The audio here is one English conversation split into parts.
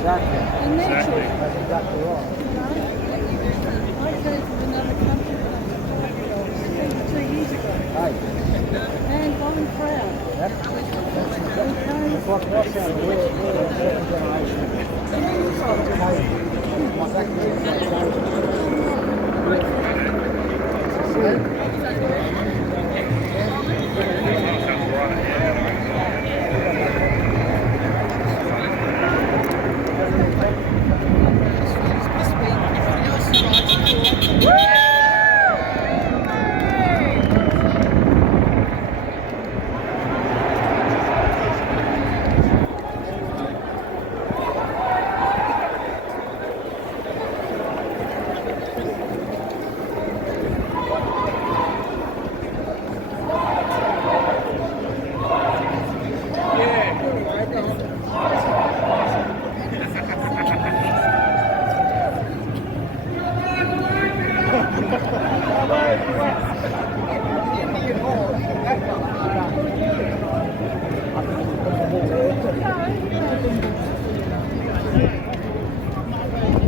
Exactly. And their Exactly. children, That's exactly right. I go to another country when I was a 5-year-old, 2 years ago, Hey, and I'm proud. yep. That's what I said. We're a second generation. My second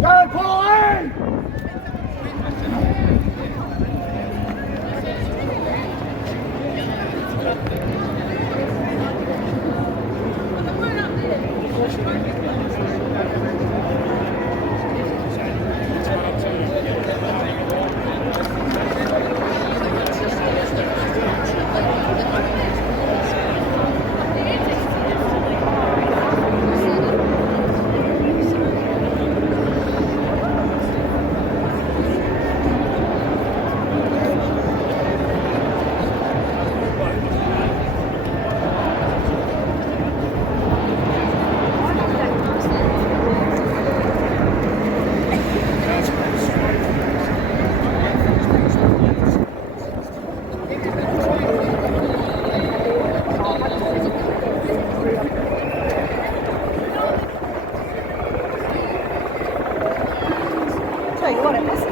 Go, Pauline! Tell you what, it must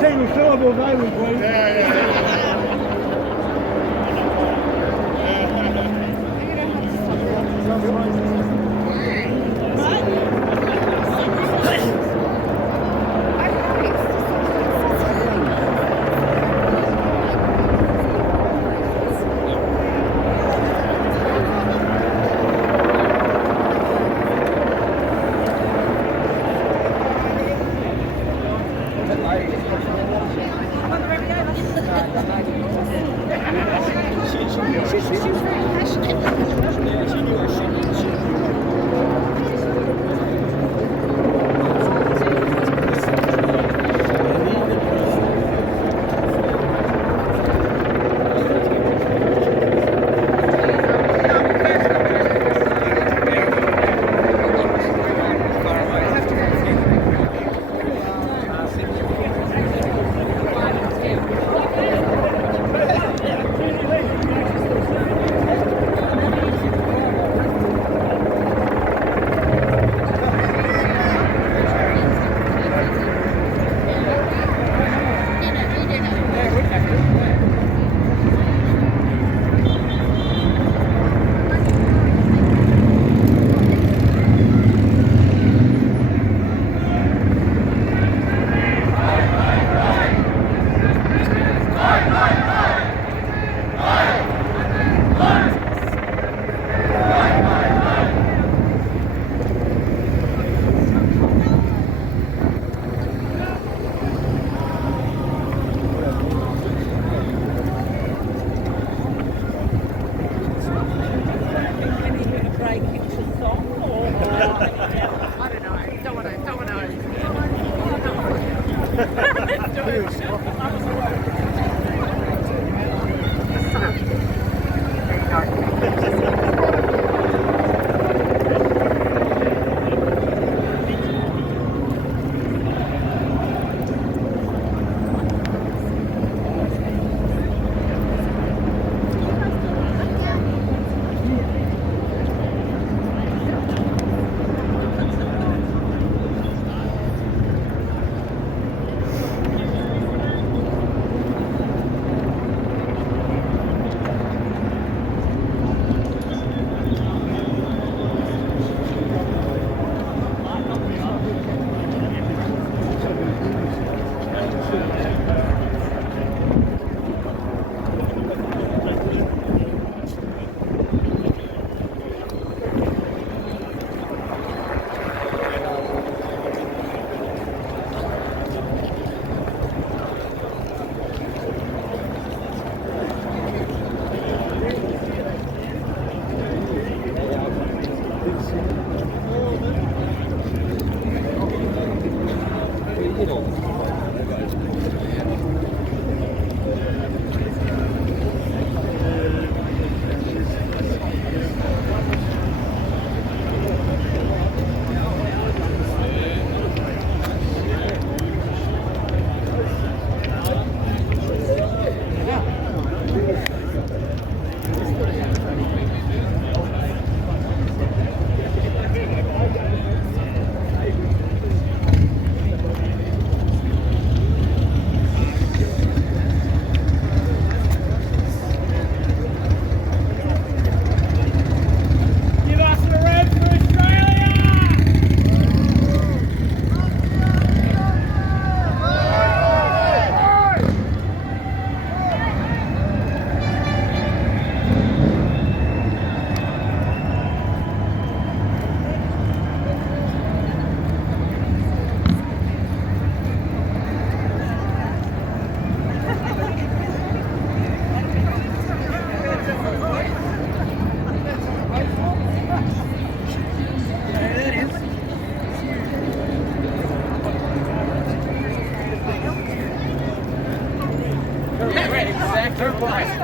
Single syllable only, please. I'm on the road over.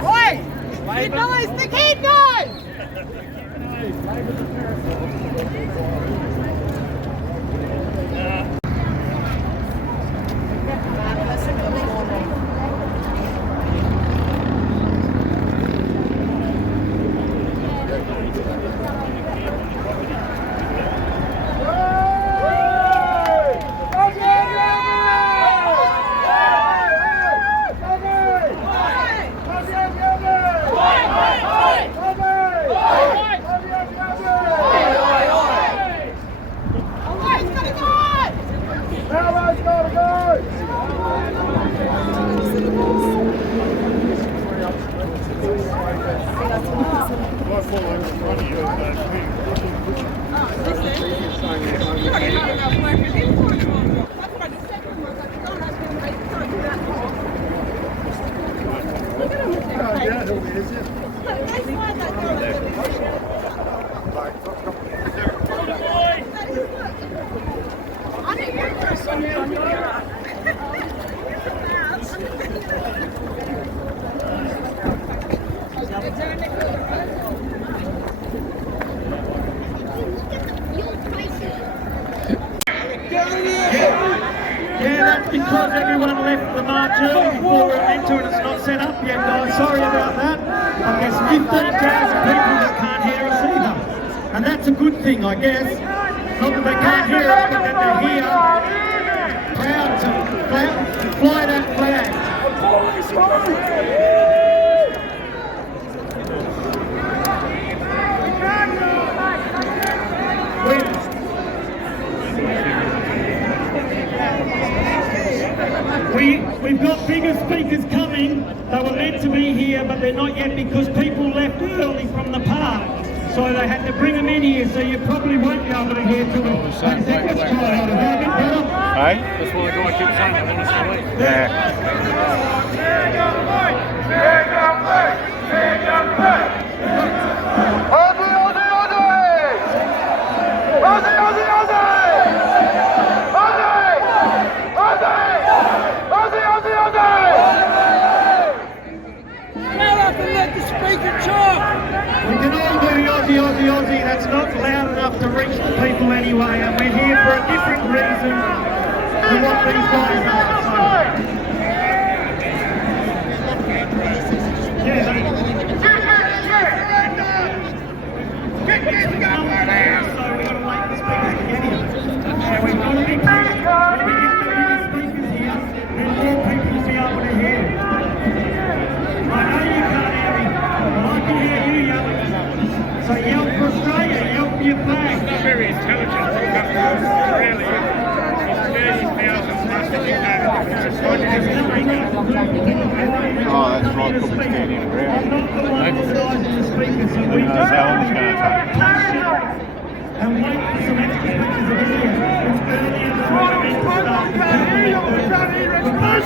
Oi! Kid noise! The kid noise! Because everyone left the march early before we were meant to, and it's not set up yet, guys. Sorry about that. And there's 15,000 people that can't hear us either. And that's a good thing, I guess. Not that they can't hear us, but that they're here. Proud to fly that flag. We've got bigger speakers coming. They were meant to be here, but they're not yet because people left early from the park. So they had to bring them in here, so you probably won't be able to hear to them. Let's try it out. Hey? That's what the guy keeps saying. I want to say it. Yeah. We can all do Aussie, Aussie, Aussie. That's not loud enough to reach the people anyway, and we're here for a different reason than what these guys are. So yell for Australia, yell for your flag. It's not very intelligent, really. Oh, that's right, probably standing around. I'm not the one deciding the speakers, so we knows how long it's going to take. And wait for some extra speakers to get here. It's early in the morning to start.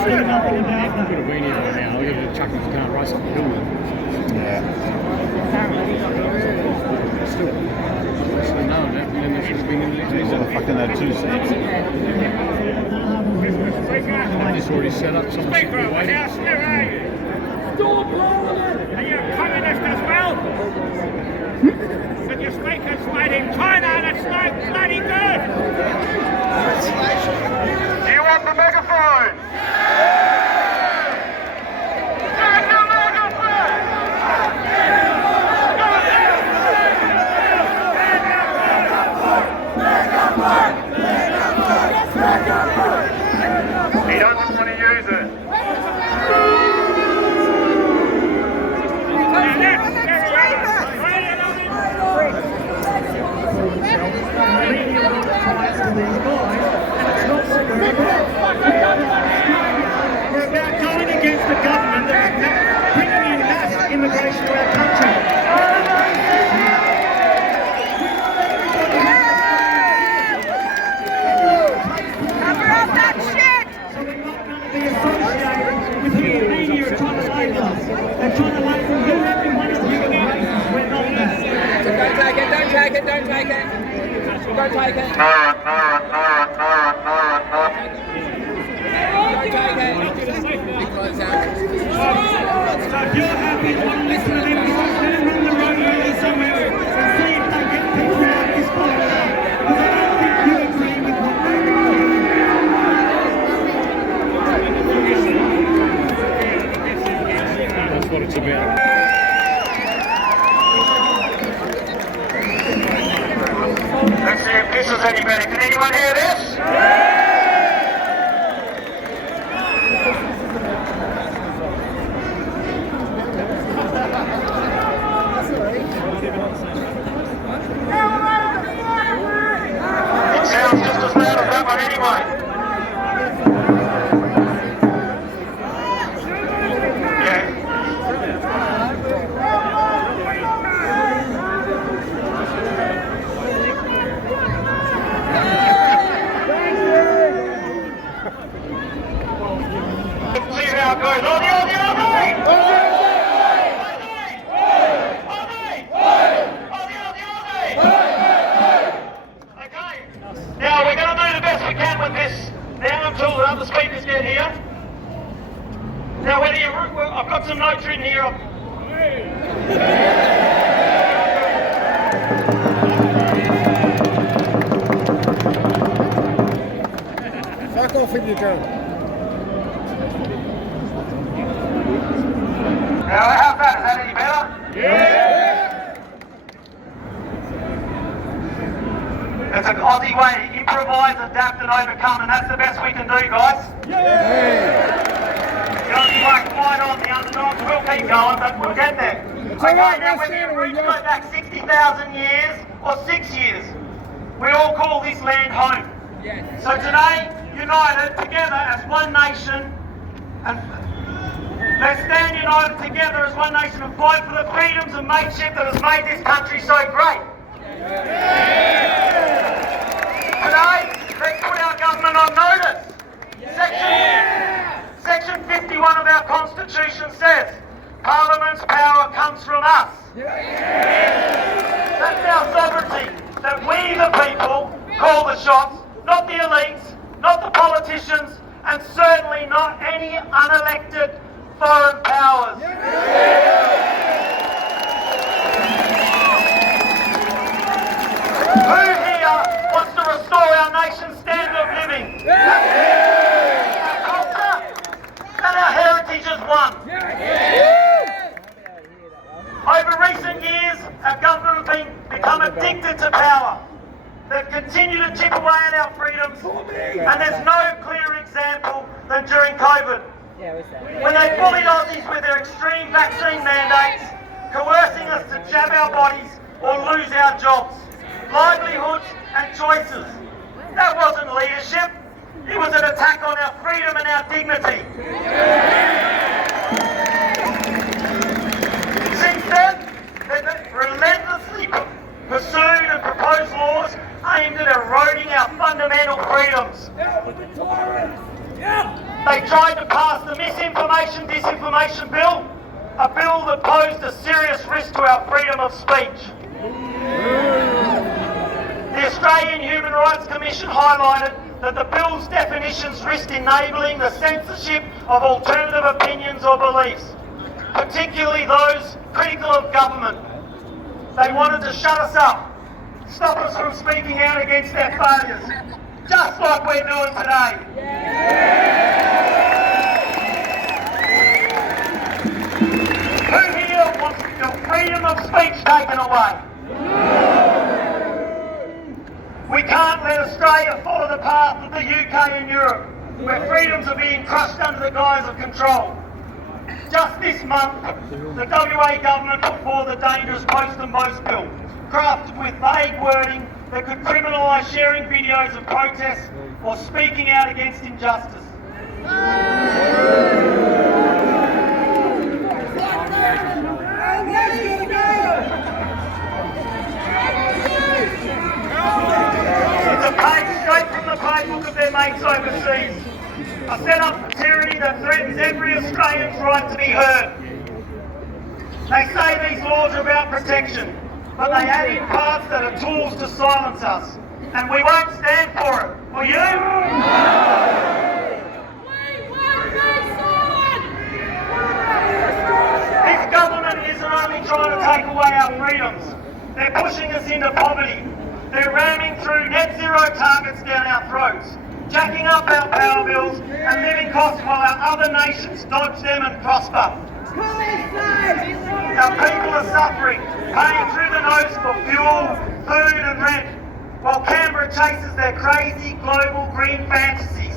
We've nothing about that. Could have been here by now. Look at the chuckers can't race up the hill. Yeah. Still knowing that, and then they should have been in the next Fucking that 2 cents. I just already set up something. Speaker of the House, where are you? Are you a communist as well? But your speaker's made in China, that's no bloody good! Do you want the megaphone? He doesn't want to use it. We're about going against the government that's bringing in mass immigration to our country. Cover up that shit! So we're not going to be associated with who the media are trying to label us. They're trying to label who every one of you is. We're not that. Don't take it, don't take it, don't take it. Don't take it. So if you're happy and want to listen to them, let them run the road early somewhere and see if they get people out this podcast. Because I don't think you agree with what they're doing. That's what it's about. Let's see if this is any better. Can anyone hear this? It sounds just as loud as that one anyway. See how it goes. On the Okay. Now we're going to do the best we can with this now until the other speakers get here. Now whether you, I've got some notes written here. Fuck off with your gun. Now how's that? Is that any better? Yeah! It's an Aussie way, improvise, adapt and overcome, and that's the best we can do, guys. Yeah! You know, you work quite on the underdogs, we'll keep going, but we'll get there. Okay, now whether your roots go back 60,000 years or 6 years, we all call this land home. Yes. So today, united together as one nation, and let's stand united together as one nation and fight for the freedoms and mateship that has made this country so great. Today, let's put our government on notice. Section 51 of our Constitution says, Parliament's power comes from us. That's our sovereignty, that we the people call the shots, not the elites, not the politicians, and certainly not any unelected foreign powers. Who here wants to restore our nation's standard of living? Our culture and our heritage as one. Over recent years, our government has become addicted to power. They've continued to chip away at our freedoms, and there's no clearer example than during COVID, when they bullied Aussies with their extreme vaccine mandates, coercing us to jab our bodies or lose our jobs, livelihoods and choices. That wasn't leadership, it was an attack on our freedom and our dignity. Since then, they've relentlessly pursued and proposed laws aimed at eroding our fundamental freedoms. They tried to pass the Misinformation-Disinformation Bill, a bill that posed a serious risk to our freedom of speech. The Australian Human Rights Commission highlighted that the bill's definitions risk enabling the censorship of alternative opinions or beliefs, particularly those critical of government. They wanted to shut us up, stop us from speaking out against their failures, just like we're doing today. Who here wants your freedom of speech taken away? We can't let Australia follow the path of the UK and Europe, where freedoms are being crushed under the guise of control. Just this month, the WA government put forward the dangerous Post and Boast bill, crafted with vague wording that could criminalise sharing videos of protests or speaking out against injustice. It's a page straight from the playbook of their mates overseas. A set-up for tyranny that threatens every Australian's right to be heard. They say these laws are about protection, but they add in parts that are tools to silence us. And we won't stand for it. Will you? This government isn't only trying to take away our freedoms, they're pushing us into poverty. They're ramming through net zero targets down our throats, jacking up our power bills and living costs while our other nations dodge them and prosper. Our people are suffering, paying through the nose for fuel, food and rent, while Canberra chases their crazy global green fantasies.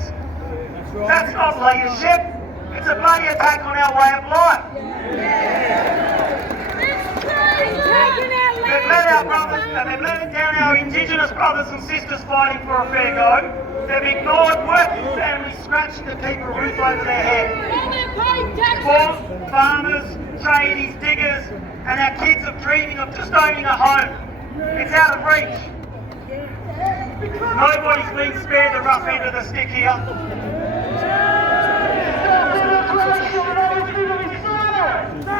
That's not leadership, it's a bloody attack on our way of life. They've let down our Indigenous brothers and sisters fighting for a fair go. They've ignored working families scratching to keep a roof over their head. Farmers, tradies, diggers, and our kids are dreaming of just owning a home. It's out of reach. Nobody's been spared the rough end of the stick here.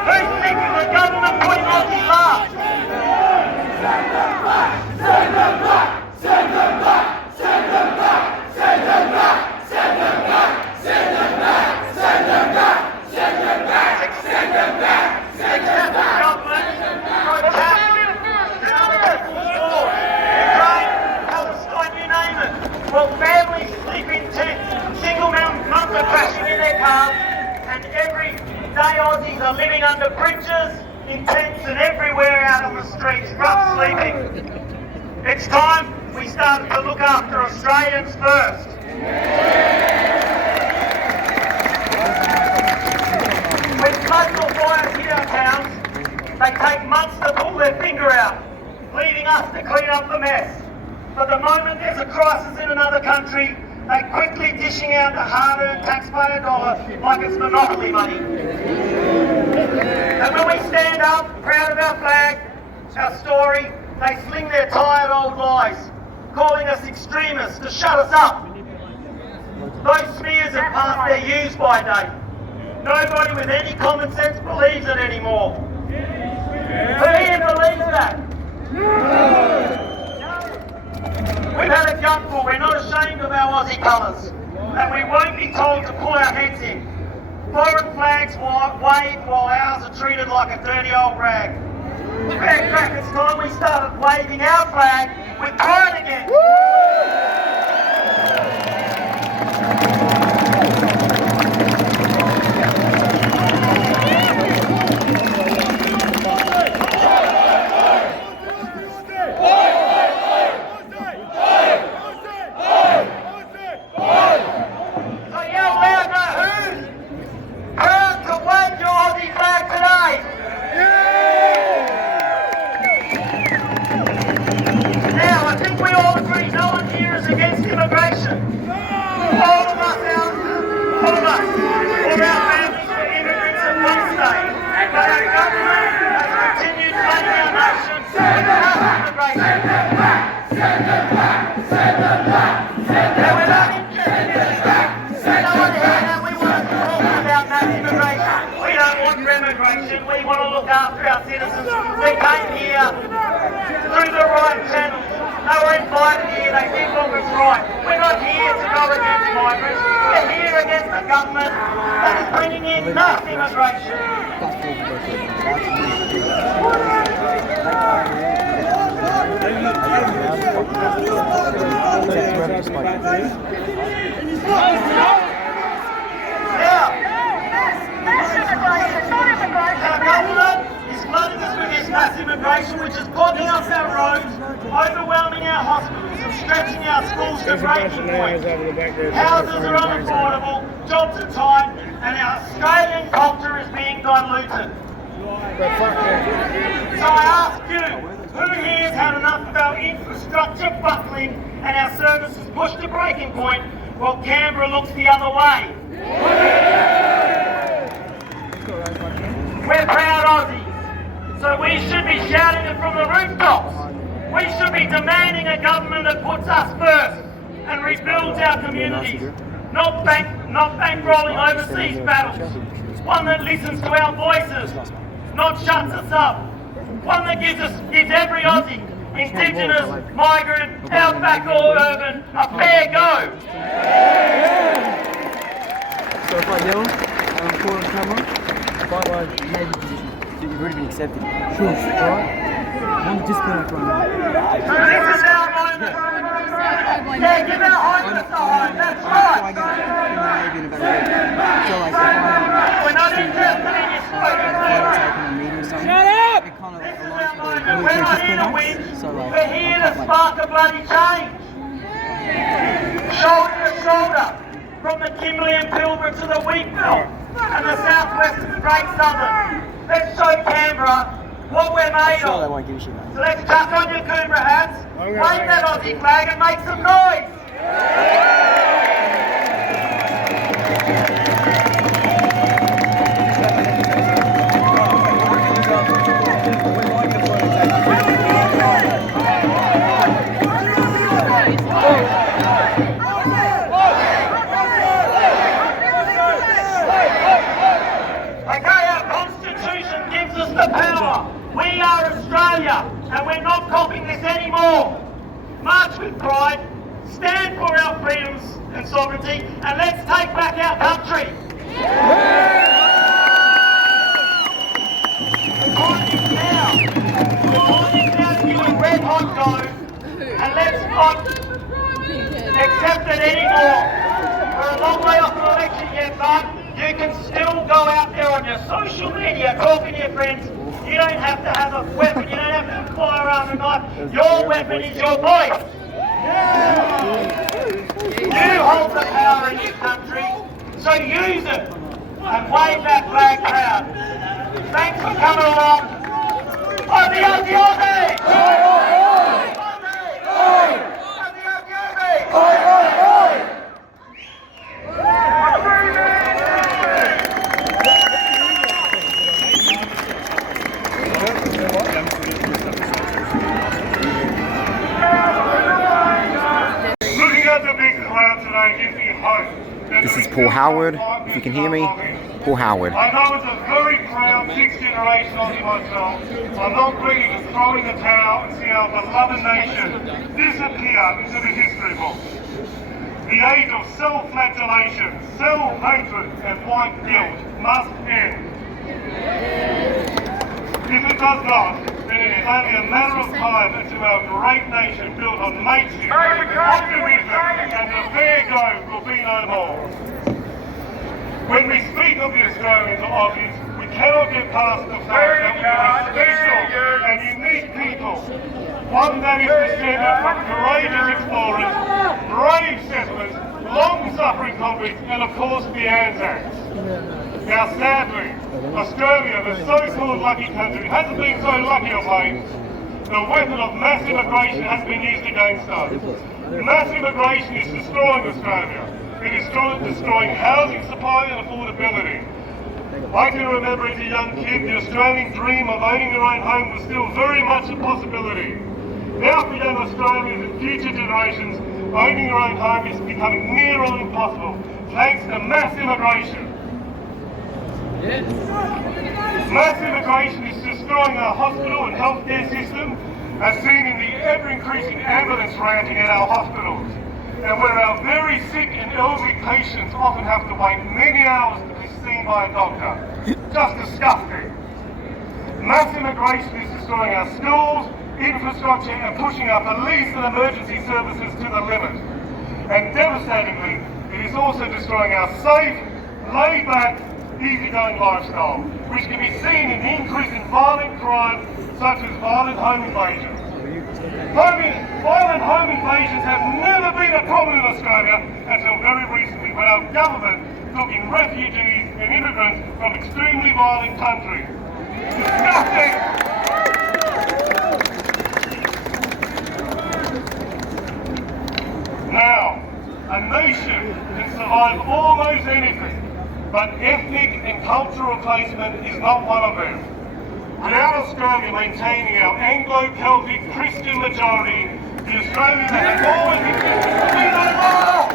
Who's sick of the government putting on the last? Send them back! Send them back! Send them back! Send them back! Send them back! Send them back! Send them back! Send them back! Send them back! Send them back! Send them back! Government, Ukraine, Palestine, you name it. Well, families sleep in tents, single mums are crashing in their cars, and every day Aussies are living under bridges, in tents and everywhere out on the streets, rough sleeping. It's time we started to look after Australians first. When floods or fires hit our towns, they take months to pull their finger out, leaving us to clean up the mess. But the moment there's a crisis in another country, they're quickly dishing out the hard-earned taxpayer dollar like it's monopoly money. And when we stand up, proud of our flag, our story, they sling their tired old lies, calling us extremists to shut us up. Those smears have passed their use-by date. Nobody with any common sense believes it anymore. Who here believes that? We've had a gutful, we're not ashamed of our Aussie colours, and we won't be told to pull our heads in. Foreign flags wave while ours are treated like a dirty old rag. Fair crack, it's time we started waving our flag with pride again. We want to look after our citizens. We came here through the right channels. They were invited here, they did what was right. We're not here to go against migrants, we're here against the government that is bringing in mass immigration. Our government is flooding us with this mass immigration, which is clogging up our roads, overwhelming our hospitals and stretching our schools to breaking point. Houses are unaffordable, jobs are tight, and our Australian culture is being diluted. So I ask you, who here has had enough of our infrastructure buckling and our services pushed to breaking point while Canberra looks the other way? We're proud Aussies, so we should be shouting it from the rooftops. We should be demanding a government that puts us first and rebuilds our communities, not bankrolling overseas battles. One that listens to our voices, not shuts us up. One that gives every Aussie, Indigenous, migrant, outback or urban, a fair go. So if I yell, call on camera, if I like maybe position that you've already been accepted. Sure, alright? I'm just going to front of you. So this is our moment. Yeah, give our highness the home, that's right. We're not interested in your spoken. Shut up! We're not here to win, we're here to spark a bloody change. Shoulder to shoulder, from the Kimberley and Pilbara to the Wheatbelt and the southwest of the Great Southern. Let's show Canberra what we're made of. So let's chuck on your Coomera hats, wave that Aussie flag and make some noise. We are Australia, and we're not copying this anymore. March with pride, stand for our freedoms and sovereignty, and let's take back our country. The time is now. The time is now to give it red hot go, and let's not accept it anymore. We're a long way off the election yet, but you can still go out there on your social media talking to your friends. You don't have to have a weapon, you don't have to have a firearm and knife. Your weapon is your voice. You hold the power in your country, so use it and wave that flag proud. Thanks for coming along. Aussie, Aussie, Aussie! Aussie! Aussie, Aussie, Aussie! This is Paul Howard, if you can hear me, Paul Howard. I know as a very proud sixth-generation Aussie myself, I'm not ready to throw in the towel and see our beloved nation disappear into the history books. The age of self-flagellation, self-hatred and white guilt must end. If it does not, then it is only a matter of time until our great nation built on mateship, optimism and the fair go will be no more. When we speak of the Australians or Aussies, we cannot get past the fact that we are special and unique people. One that is descended from courageous explorers, brave settlers, long-suffering convicts and of course the Anzacs. Now sadly, Australia, the so-called lucky country, hasn't been so lucky of late. The weapon of mass immigration has been used against us. Mass immigration is destroying Australia. It is destroying housing supply and affordability. I can remember as a young kid, the Australian dream of owning your own home was still very much a possibility. Now for young Australians and future generations, owning your own home is becoming near on impossible, thanks to mass immigration. Mass immigration is destroying our hospital and healthcare system, as seen in the ever-increasing ambulance ranting at our hospitals, and where our very sick and elderly patients often have to wait many hours to be seen by a doctor. Just disgusting. Mass immigration is destroying our schools, infrastructure, and pushing our police and emergency services to the limit. And devastatingly, it is also destroying our safe, laid-back, easygoing lifestyle, which can be seen in the increase in violent crime, such as violent home invasions. Violent home invasions have never been a problem in Australia until very recently, when our government took in refugees and immigrants from extremely violent countries. Disgusting! Now, a nation can survive almost anything, but ethnic and cultural replacement is not one of them. Without Australia maintaining our Anglo-Celtic Christian majority, the Australia that has always existed will be no more!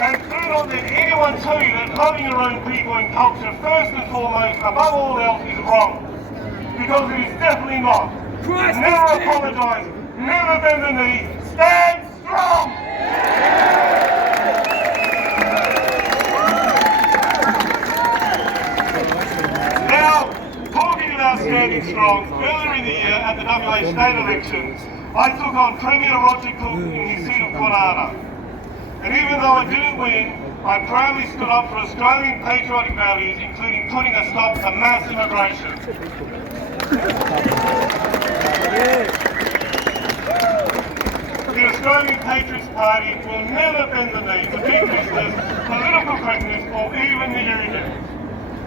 And do not let anyone tell you that loving your own people and culture first and foremost, above all else, is wrong. Because it is definitely not. Never apologise, never bend the knee, stand strong! Now, talking about standing strong, earlier in the year at the WA state elections, I took on Premier Roger Cook in his seat of Kwinana. And even though I didn't win, I proudly stood up for Australian patriotic values, including putting a stop to mass immigration. The Australian Patriots Party will never bend the knee to big business, political correctness, or even the union.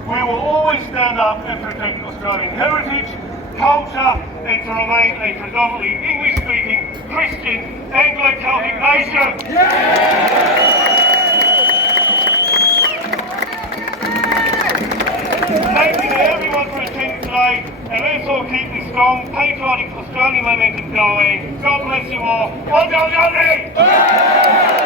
We will always stand up and protect Australian heritage, culture, and to remain a predominantly English-speaking, Christian, Anglo-Celtic nation. Thank you to everyone for attending today, and let's all keep this strong, patriotic Australian momentum going. God bless you all. Well done, Johnny!